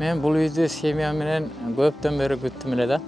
Мен бұл үйді семья менен көптөн бері күттүм эле да.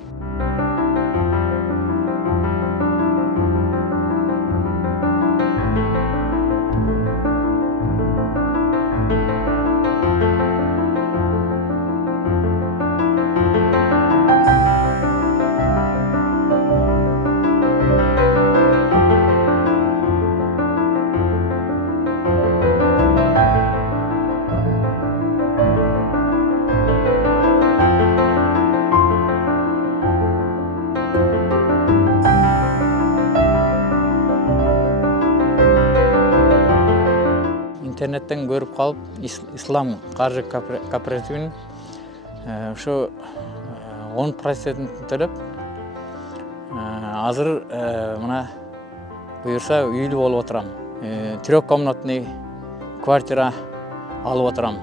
Интернеттен көрүп калып, Ислам каржы кооперативин ушу 10% төлөп, азыр мына буюрса үйлүү болуп отурам. Трехкомнатный квартира алып отурам.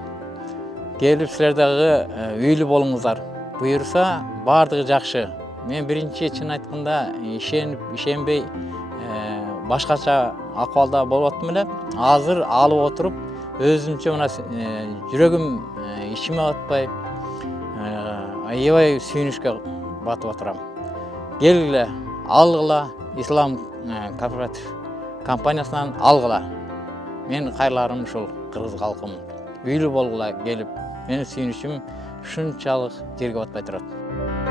Келип силер дагы үйлүү болуңуздар. Буюрса бардыгы жакшы. Мен биринчи чын айтканда ишенбей башкача акыбалда болуп аттым эле. Азыр алып отуруп, өзүмчө мына жүрөгүм ичиме батпай, аябай сүйүнүчкө батып отурам. Келгиле, алгыла, Ислам кооператив компаниясынан алгыла. Мен кайрыларым ушул кыргыз калкым. Үйлүү болгула келип, менин сүйүнүчүм ушунчалык жерге батпай турат.